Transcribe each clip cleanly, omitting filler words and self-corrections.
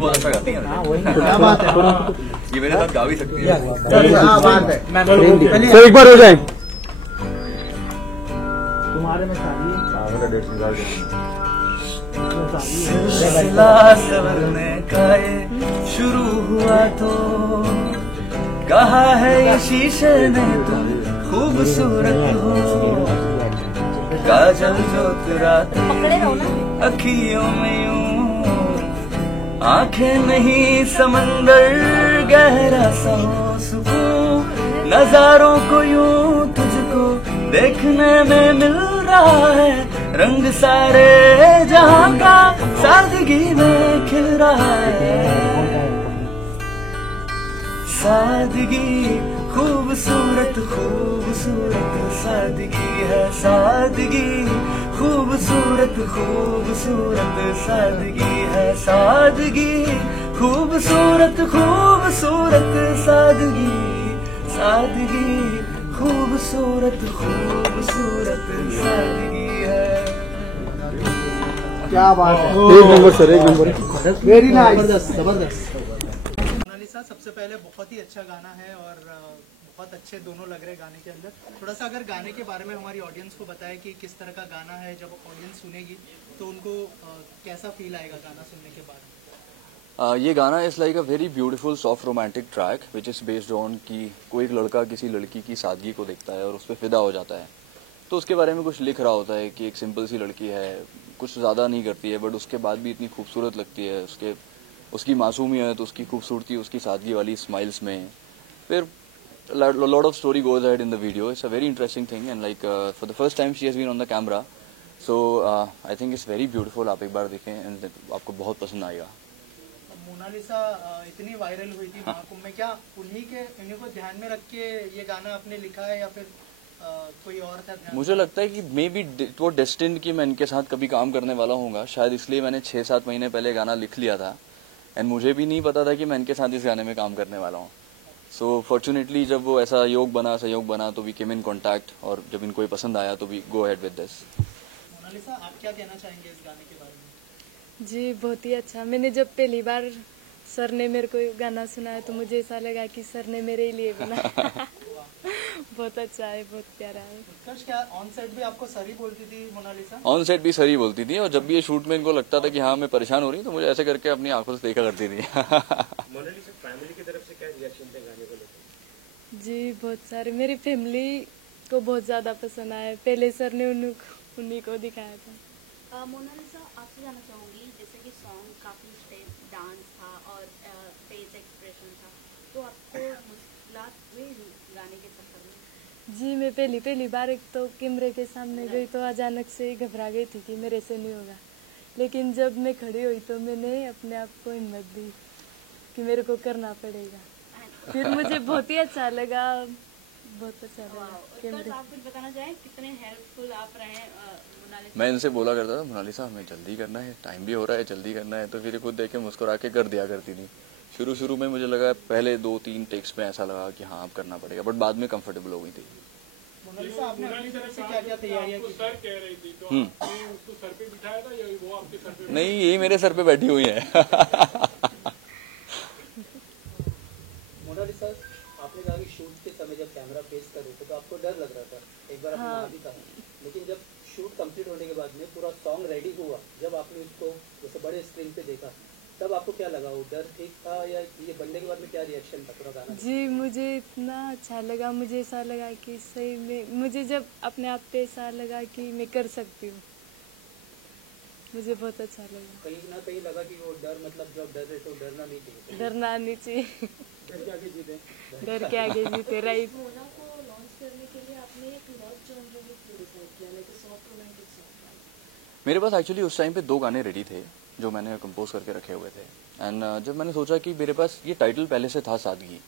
बहुत अच्छा गाती है। क्या बात है, ये मेरे साथ गा भी सकती है। बात है। सर एक बार हो जाए। तुम्हारे में सवरने का ये शुरू हुआ तो कहा है ये शीशे ने तुम खूबसूरत हो, काजल जो तुराती अखियों में यूं, आंखें नहीं समंदर गहरा सा हो सुकून, नजारों को यूं तुझको देखने में मिल रहा है, रंग सारे जहां का सादगी में खिल रहा है। सादगी खूबसूरत खूबसूरत सादगी है, सादगी खूबसूरत खूबसूरत सादगी है, सादगी खूबसूरत खूबसूरत सादगी, सादगी खूबसूरत खूबसूरत सादगी है। क्या बात है, एक नंबर सर, एक नंबर, वेरी नाइस, जबरदस्त। मोनालिसा, सबसे पहले बहुत ही अच्छा गाना है और बहुत अच्छे दोनों लग रहे गाने के अंदर। थोड़ा सा अगर गाने के बारे में हमारी ऑडियंस को बताएं कि किस तरह का गाना है, जब ऑडियंस सुनेगी तो उनको कैसा फील आएगा गाना सुनने के बाद। ये गाना is like a very beautiful soft romantic track which is based on कि कोई एक लड़का किसी लड़की की सादगी को देखता है और उस पर फिदा हो जाता है, तो उसके बारे में कुछ लिख रहा होता है कि एक सिंपल सी लड़की है, कुछ ज़्यादा नहीं करती है, बट उसके बाद भी इतनी खूबसूरत लगती है, उसकी मासूमियत, उसकी खूबसूरती, उसकी सादगी वाली स्माइल्स में। फिर lot of story goes ahead in the video. It's a very interesting thing and like for the first time she has been on the camera, so I think it's very beautiful. आप एक बार देखें and आपको बहुत पसंद आएगा। Mona Lisa इतनी viral हुई थी महाकुंभ में, क्या उन्हीं को ध्यान में रख के ये गाना आपने लिखा है या फिर कोई और था? मुझे लगता है कि मे बी वो डेस्टिन्ड कि मैं इनके साथ कभी काम करने वाला हूँगा, शायद इसलिए मैंने 6-7 महीने पहले गाना लिख लिया था एंड मुझे भी नहीं पता था कि मैं इनके साथ इस गाने में काम करने वाला हूँ। सो फॉर्चुनेटली जब वो ऐसा सहयोग बना तो वी केम इन कॉन्टैक्ट, और जब इनको पसंद आया तो we go ahead with this. Monalisa, आप क्या कहना चाहेंगे इस गाने के बारे में? जी बहुत ही अच्छा। मैंने जब पहली बार सर ने मेरे को गाना सुनाया तो मुझे ऐसा लगा कि सर ने मेरे ही लिए बनाया। बहुत अच्छा है, बहुत प्यारा है। क्या ऑन सेट भी आपको सर ही बोलती थी मोनालिसा? ऑन सेट भी सर ही बोलती थी, और जब भी ये शूट में इनको लगता था कि हाँ मैं परेशान हो रही हूँ तो मुझे ऐसे करके अपनी आंखों से देखा करती थी। मोनालिसा, फैमिली की तरफ से क्या रिएक्शन थे गाने को लेकर? जी बहुत सारे, मेरी फैमिली को बहुत ज़्यादा पसंद आया। पहले सर ने उन्हीं को दिखाया था। मोनालिसा, आपसे जानना चाहूँगी, जैसे कि सॉन्ग काफ़ी स्टेप डांस था और फेस एक्सप्रेशन था, तो आपको मुश्किलात हुई गाने के चक्कर में? जी मैं पहली बार एक तो कैमरे के सामने गई तो अचानक से ही घबरा गई थी कि मेरे से नहीं होगा, लेकिन जब मैं खड़ी हुई तो मैंने अपने आप को हिम्मत दी कि मेरे को करना पड़ेगा। फिर मुझे बहुत ही अच्छा लगा, बहुत अच्छा लगा। आप कुछ बताना चाहें, कितने हेल्पफुल आप रहे मोनालिसा मैं इनसे बोला करता था मोनालिसा हमें जल्दी करना है, टाइम भी हो रहा है, जल्दी करना है, तो फिर खुद देख के मुस्कुरा के कर दिया करती थी। शुरू में मुझे लगा पहले 2-3 टेक्स में ऐसा लगा कि हाँ अब करना पड़ेगा, बट बाद में कंफर्टेबल हो गई थी। मोनालिसा आपने अपनी तरफ से क्या क्या तैयारियां की? सर कह रही थी तो हम्म। आपने उसको सर पे बिठाया था या वो आपके सर पे? नहीं, यही मेरे सर पे बैठी हुई है। मोनालिसा, आपने कहा कि शूट के समय जब कैमरा फेस कर रहे थे तो आपको डर लग रहा था, एक बार आपने हाँ। कहा भी था, लेकिन जब शूट कंप्लीट होने के बाद में पूरा सॉन्ग रेडी हुआ, जब आपने उसको जैसे बड़े स्क्रीन पे देखा, तब आपको क्या लगा? वो डर ठीक था या ये बनने के बाद में क्या रिएक्शन था पूरा गाना? जी मुझे इतना अच्छा लगा, मुझे ऐसा लगा कि सही में मुझे जब अपने आप पे ऐसा लगा कि मैं कर सकती हूँ, मुझे बहुत अच्छा लगा। कहीं ना कहीं लगा कि वो डर, मतलब जब डर रहे तो डरना नहीं चाहिए, डरना नहीं चाहिए, डर के आगे जीते। डर के आगे जीते, राइट। मोना को लॉन्च करने के लिए आपने एक लव जॉनर भी डिसाइड किया, लाइक सॉफ्ट रोमांटिक सॉन्ग। मेरे पास एक्चुअली उस टाइम पे 2 गाने रेडी थे जो मैंने कंपोज करके रखे हुए थे। एंड जब मैंने सोचा कि मेरे पास ये टाइटल पहले से था सादगी,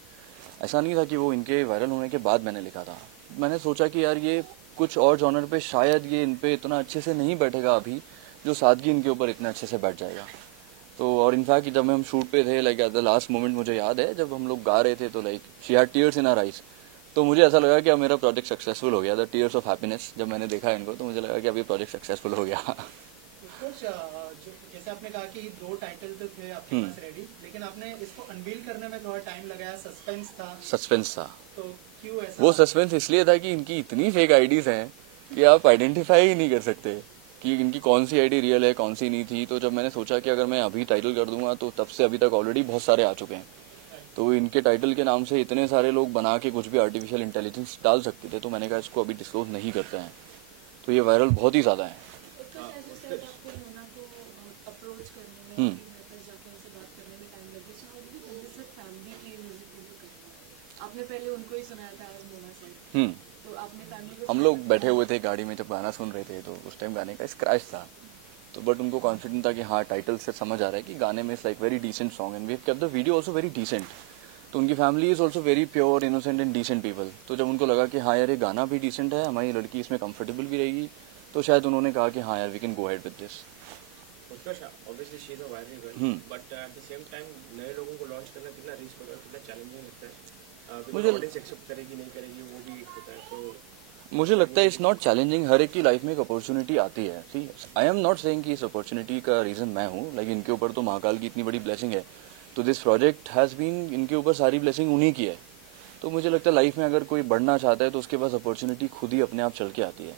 ऐसा नहीं था कि वो इनके वायरल होने के बाद मैंने लिखा था। मैंने सोचा कि यार ये कुछ और जॉनर पे शायद ये इन पे इतना अच्छे से नहीं बैठेगा अभी, जो सादगी इनके ऊपर इतना अच्छे से बैठ जाएगा। तो और इनफैक्ट जब हम शूट पे थे, like at the last moment मुझे याद है जब हम लोग गा रहे थे तो like she had tears in her eyes, तो मुझे ऐसा लगा कि अब मेरा प्रोजेक्ट सक्सेसफुल हो गया। द टीयर्स ऑफ हैप्पीनेस जब मैंने देखा इनको तो मुझे लगा कि अब ये प्रोजेक्ट सक्सेसफुल हो गया। कुछ जैसे आपने कहा कि 2 टाइटल तो थे आपके पास रेडी, लेकिन आपने इसको अनवील करने में थोड़ा टाइम लगाया, सस्पेंस था, सस्पेंस था। तो क्यों ऐसा? वो सस्पेंस इसलिए था कि इनकी इतनी फेक आईडीज हैं कि आप आइडेंटिफाई ही नहीं कर सकते कि इनकी कौन सी आईडी रियल है, कौन सी नहीं थी। तो जब मैंने सोचा कि अगर मैं अभी टाइटल कर दूंगा तो तब से अभी तक ऑलरेडी बहुत सारे आ चुके हैं, तो इनके टाइटल के नाम से इतने सारे लोग बना के कुछ भी आर्टिफिशियल इंटेलिजेंस डाल सकते थे, तो मैंने कहा इसको अभी डिस्क्लोज नहीं करते हैं। तो ये वायरल बहुत ही ज़्यादा है। आपको मोना को अप्रोच करने में, हम्म। मेरे जाके उनसे बात करने में टाइम लगे, so how did you convince the family की म्यूजिक वीडियो करना? आपने पहले उनको ही सुनाया था आज मोना से, तो आपने फैमिली को हम लोग बैठे हुए थे गाड़ी में जब गाना सुन रहे थे, तो उस टाइम गाने का स्क्रैच था, तो बट उनको कॉन्फिडेंट था कि हाँ टाइटल से समझ आ रहा है कि गाने में it's like very decent song and we have kept the video also very decent. तो उनकी family is also very pure, innocent and decent people. तो जब उनको लगा कि हाँ यार ये गाना भी डिसेंट है, हमारी लड़की इसमें कंफर्टेबल भी रहेगी, तो शायद उन्होंने कहा कि हाँ यार we can go ahead with this. Obviously she is a viral girl, hmm. But at the same time नए लोगों को लॉन्च करना कितना रिस्क होगा, कितना चैलेंजिंग लगता है? मुझे- ऑडियंस एक्सेप्ट करेगी नहीं करेगी वो भी होता है, तो मुझे लगता है इट्स नॉट चैलेंजिंग, हर एक की लाइफ में एक अपॉर्चुनिटी आती है। सी आई एम नॉट सेइंग कि इस अपॉर्चुनिटी का रीजन मैं हूँ, लाइक इनके ऊपर तो महाकाल की इतनी बड़ी ब्लेसिंग है, तो दिस प्रोजेक्ट हैज़ बीन, इनके ऊपर सारी ब्लेसिंग उन्हीं की है। तो मुझे लगता है लाइफ में अगर कोई बढ़ना चाहता है तो उसके पास अपॉर्चुनिटी खुद ही अपने आप चल के आती है।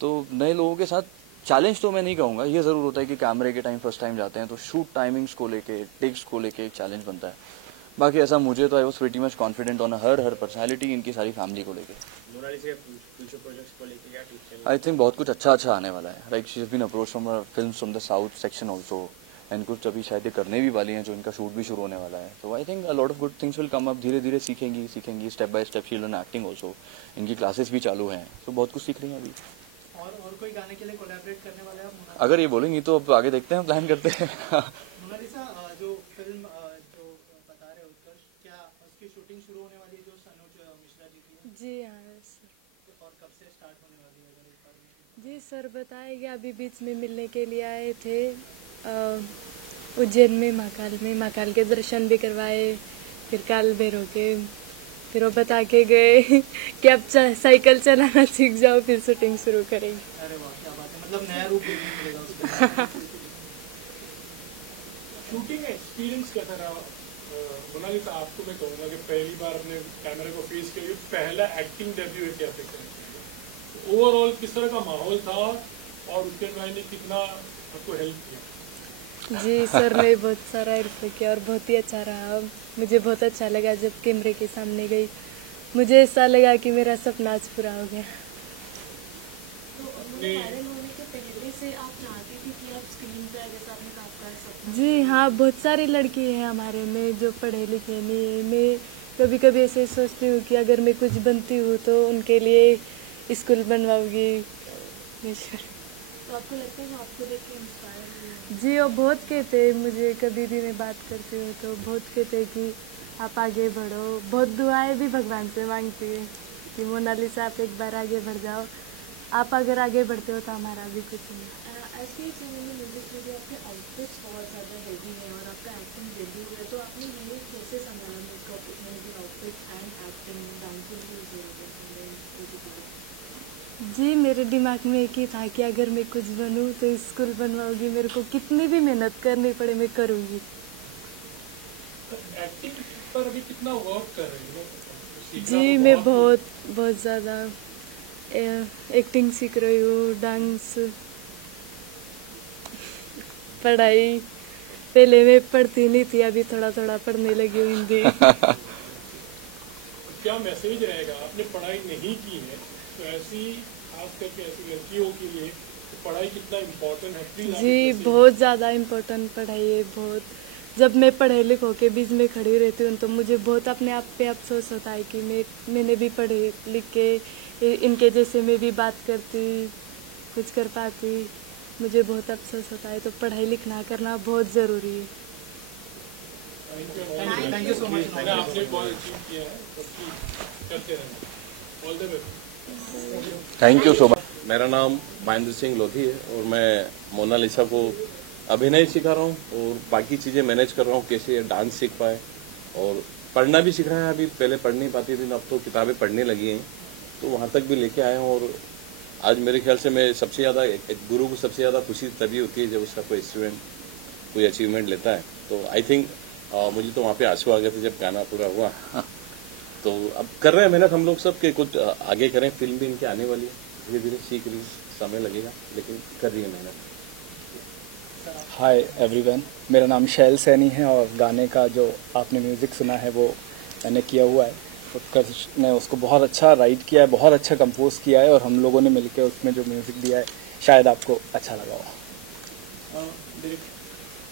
तो नए लोगों के साथ चैलेंज तो मैं नहीं कहूँगा, ये ज़रूर होता है कि कैमरे के टाइम फर्स्ट टाइम जाते हैं तो शूट टाइमिंग्स को लेके, टेक्स्ट को लेके एक चैलेंज बनता है। बाकी ऐसा मुझे तो I was pretty much confident on her personality, इनकी सारी फैमिली को लेके। मोनालिसा के फ्यूचर प्रोजेक्ट्स को लेके क्या टिप्स? आई थिंक बहुत कुछ अच्छा आने वाला है। Like she has been approach from films from the south section also, and कुछ अभी शायद ये करने भी वाली हैं जो इनका शूट भी शुरू होने वाला है। तो I think a lot of good things will come up, धीरे धीरे सीखेंगी step by step. She learn acting also, इनकी क्लासेस भी चालू हैं, तो बहुत कुछ सीख रही हैं अभी। और कोई गाने के लिए कोलैबोरेट करने वाले हैं आप मोना? अगर ये बोलेंगी तो अब आगे देखते हैं, प्लान करते हैं। मोनालिसा, जो फिल्म जो बता रहे हो उत्कर्ष, क्या उसकी शूटिंग शुरू होने वाली है जो सनोज मिश्रा जी की है? जी हाँ सर। और कब से स्टार्ट होने वाली है, अगर एक बार में? जी सर बताए कि अभी बीच में मिलने के लिए आए थे उज्जैन में, महाकाल के दर्शन भी करवाए, फिर काल भैरव के, फिर वो बता के गए कि अब साइकिल चलाना सीख जाओ फिर शूटिंग शुरू करेंगे। अरे वाह, क्या बात है, मतलब नया रूप देखने को मिलेगा उसका। शूटिंग एक्सपीरियंस कैसा रहा? मोनालिसा, आपको मैं कहूँगा कि पहली बार अपने कैमरे को फेस किया, पहला एक्टिंग डेब्यू है, क्या फिक्र? ओवरऑल किस तरह का माहौल था और उसके भाई ने कितना आपको हेल्प किया? जी सर ने बहुत सारा हेल्प किया और बहुत ही अच्छा रहा। मुझे बहुत अच्छा लगा जब कैमरे के सामने गई, मुझे ऐसा लगा कि मेरा सपना आज पूरा हो गया। तो वायरल होने के पहले से आप चाहती थी कि आप स्क्रीन पे, जैसा आपने कहा आपका सपना? जी हाँ, बहुत सारी लड़की हैं हमारे में जो पढ़े लिखे नहीं है। मैं कभी कभी ऐसे सोचती हूँ कि अगर मैं कुछ बनती हूँ तो उनके लिए स्कूल बनवाऊंगी। तो आपको लगता है वो आपको देख के इंस्पायर हुए? जी वो बहुत कहते हैं, मुझे कभी भी मैं बात करती हूँ तो बहुत कहते हैं कि आप आगे बढ़ो। बहुत दुआएं भी भगवान से मांगती है कि मोनालिसा आप एक बार आगे बढ़ जाओ। आप अगर आगे बढ़ते हो तो हमारा भी कुछ नहीं। ऐसे ही समय में म्यूजिक वीडियो आपके आउटफिट्स बहुत ज़्यादा हेवी है और आपका एक्टिंग हेवी है, तो आपने ये कैसे संभाला makeup, outfit and acting, dancing भी जी मेरे दिमाग में एक ही था कि अगर मैं कुछ बनूं तो स्कूल बनवाऊंगी, मेरे को कितनी भी मेहनत करनी पड़े मैं करूंगी। एक्टिंग पर अभी कितना वर्क कर रही हो? जी मैं बहुत ज़्यादा एक्टिंग सीख रही हूँ, डांस, पढ़ाई। पहले मैं पढ़ती नहीं थी, अभी थोड़ा थोड़ा पढ़ने लगी हूँ हिंदी। क्या मैसेज रहेगा? आपने पढ़ाई नहीं की है तो ऐसी खास करके ऐसी लड़कियों के लिए तो पढ़ाई कितना इम्पोर्टेंट है? जी बहुत ज़्यादा इम्पोर्टेंट पढ़ाई है, बहुत। जब मैं पढ़े लिखों के बीच में खड़ी रहती हूँ तो मुझे बहुत अपने आप पे अफसोस होता है कि मैंने भी पढ़े लिख के इनके जैसे मैं भी बात करती, कुछ कर पाती। मुझे बहुत अफसोस होता है, तो पढ़ाई लिखना करना बहुत ज़रूरी है। Thank you so much. मैंने आपसे बहुत अचीव किया है, करते रहना। All the best. Thank you so much. मेरा नाम महेंद्र सिंह लोधी है और मैं मोनालिसा को अभिनय सिखा रहा हूँ और बाकी चीज़ें मैनेज कर रहा हूँ, कैसे डांस सीख पाए और पढ़ना भी सीख रहा है। अभी पहले पढ़ नहीं पाती थी, अब तो किताबें पढ़ने लगी हैं, तो वहाँ तक भी लेके आए हूँ। और आज मेरे ख्याल से मैं सबसे ज़्यादा, एक गुरु को सबसे ज़्यादा खुशी तभी होती है जब उसका कोई स्टूडेंट कोई अचीवमेंट लेता है। तो आई थिंक मुझे तो वहाँ पे आंसू आ गए थे जब गाना पूरा हुआ। तो अब कर रहे हैं मेहनत हम लोग सब के कुछ आगे करें। फिल्म भी इनकी आने वाली है, धीरे धीरे सीख रही, समय लगेगा लेकिन कर रही है मेहनत। हाय एवरीवन, मेरा नाम शैल सैनी है और गाने का जो आपने म्यूज़िक सुना है वो मैंने किया हुआ है। उत्कर्ष ने उसको बहुत अच्छा राइट किया है, बहुत अच्छा कंपोज किया है और हम लोगों ने मिलकर उसमें जो म्यूज़िक दिया है शायद आपको अच्छा लगा हो।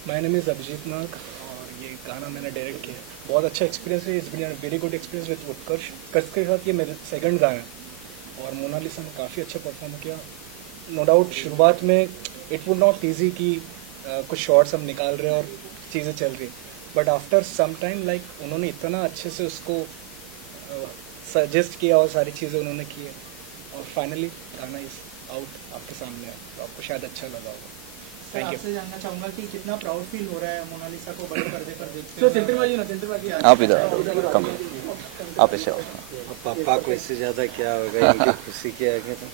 माय नेम इज़ अभिजीत नाग और ये गाना मैंने डायरेक्ट किया। बहुत अच्छा एक्सपीरियंस है, it's been a very good experience with Utkarsh. Utkarsh के साथ ये मेरा सेकंड गाना है और मोनालिसा ने काफ़ी अच्छा परफॉर्म किया। नो डाउट शुरुआत में इट वुड नॉट ईजी कि कुछ शॉर्ट्स हम निकाल रहे हैं और चीज़ें चल रही, but after some time like उन्होंने इतना अच्छे से उसको सजेस्ट किया और सारी चीज़ें उन्होंने की है और फाइनली गाना इज आउट आपके सामने है, तो आपको शायद अच्छा लगा होगा। सर आपसे जानना चाहूँगा कि कितना प्राउड फील हो रहा है मोनालिसा को बड़े पर्दे पर देखते सर सेंटरबाजी आप इधर कम, आप ऐसे आओ। पापा को इससे ज़्यादा क्या होगा, इनकी खुशी क्या है। तो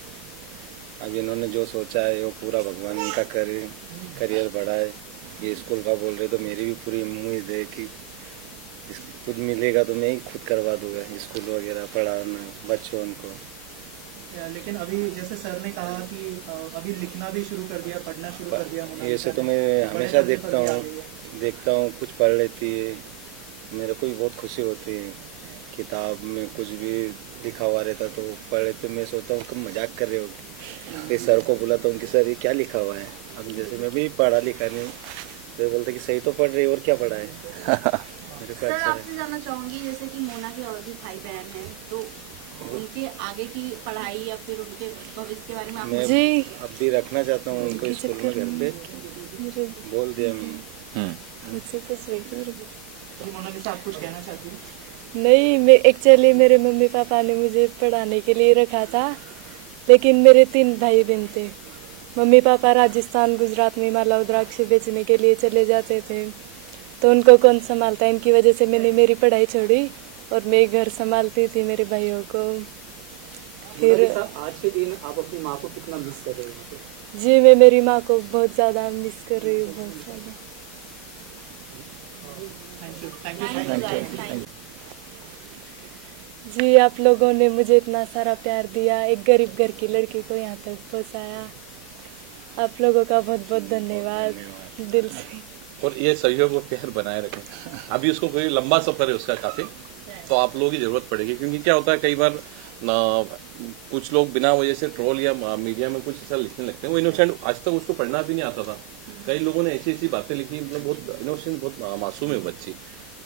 अब इन्होंने जो सोचा है वो पूरा भगवान इनका करियर बढ़ाए। ये स्कूल का बोल रहे तो मेरी भी पूरी उम्मीद है कि कुछ मिलेगा तो मैं ही खुद करवा दूंगा, स्कूल वगैरह पढ़ाना बच्चों को। लेकिन अभी जैसे सर ने कहा कि अभी लिखना भी शुरू कर दिया, पढ़ना शुरू कर दिया। ऐसे तो मैं हमेशा देखता हूँ कुछ पढ़ लेती है, मेरे को भी बहुत खुशी होती है। किताब में कुछ भी लिखा हुआ रहता तो पढ़ लेते, मैं सोचता हूँ कि मजाक कर रहे हो। फिर सर को बुलाता हूँ कि सर ये क्या लिखा हुआ है। अब जैसे मैं भी पढ़ा लिखा नहीं, तो बोलते कि सही तो पढ़ रही और क्या पढ़ा है। सर आपसे जानना चाहूँगी जैसे कि मोना के और भी भाई बहन हैं, तो उनके आगे की पढ़ाई या फिर उनके भविष्य के बारे में आप मैं अब भी रखना चाहता हूँ उनको स्कूल में, घर पे बोल दिया मैंने। मोनालिसा आप कुछ कहना चाहती हैं? नहीं, मैं एक्चुअली मेरे मम्मी पापा ने मुझे पढ़ाने के लिए रखा था, लेकिन मेरे 3 भाई बहन थे। मम्मी पापा राजस्थान गुजरात में माला रुद्राक्ष बेचने के लिए चले जाते थे, तो उनको कौन संभालता। इनकी वजह से मैंने मेरी पढ़ाई छोड़ी और मैं घर संभालती थी मेरे भाइयों को। फिर आज के दिन आप अपनी माँ को कितना मिस कर रहे हो? जी मैं मेरी माँ को बहुत ज़्यादा मिस कर रही हूँ, बहुत ज़्यादा। जी आप लोगों ने मुझे इतना सारा प्यार दिया, एक गरीब घर की लड़की को यहाँ तक पहुँचाया। आप लोगों का बहुत बहुत धन्यवाद दिल से। और ये सहयोग और प्यार बनाए रखें। अभी उसको कोई लंबा सफर है उसका काफी, तो आप लोगों की जरूरत पड़ेगी। क्योंकि क्या होता है कई बार कुछ लोग बिना वजह से ट्रोल या मीडिया में कुछ ऐसा लिखने लगते हैं। वो इनोसेंट, आज तक उसको पढ़ना भी नहीं आता था। कई लोगों ने ऐसी ऐसी बातें लिखी, मतलब बहुत इनोसेंट, बहुत मासूम है बच्ची।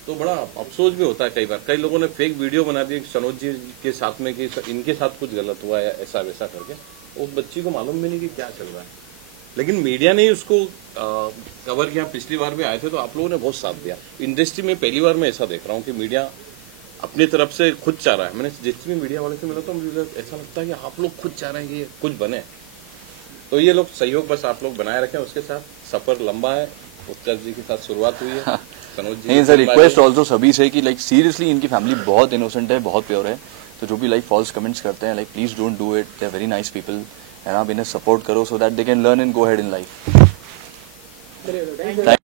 तो बड़ा अफसोस भी होता है कई बार। कई लोगों ने फेक वीडियो बना दी सनोज जी के साथ में कि इनके साथ कुछ गलत हुआ है, ऐसा वैसा करके। उस बच्ची को मालूम भी नहीं कि क्या चल रहा है, लेकिन मीडिया ने उसको कवर किया। पिछली बार भी आए थे तो आप लोगों ने बहुत साथ दिया। इंडस्ट्री में पहली बार मैं ऐसा देख रहा हूँ कि मीडिया अपनी तरफ से खुद चाह रहा है। मैंने जितनी मीडिया वाले से मिला तो मुझे ऐसा लगता है कि आप लोग खुद चाह रहे हैं कि ये कुछ बने, तो ये लोग सहयोग बस आप लोग बनाए रखें। उसके साथ सफर लंबा है, उत्कर्ष जी के साथ शुरुआत हुई है, सनोज जी। नहीं सर, रिक्वेस्ट ऑल्सो सभी से कि लाइक सीरियसली इनकी फैमिली बहुत इनोसेंट है, बहुत प्योर है, तो जो भी लाइक फॉल्स कमेंट्स करते हैं, like please don't do it, they are very nice people, and आप इन्हें सपोर्ट करो so that they can learn and go head in life.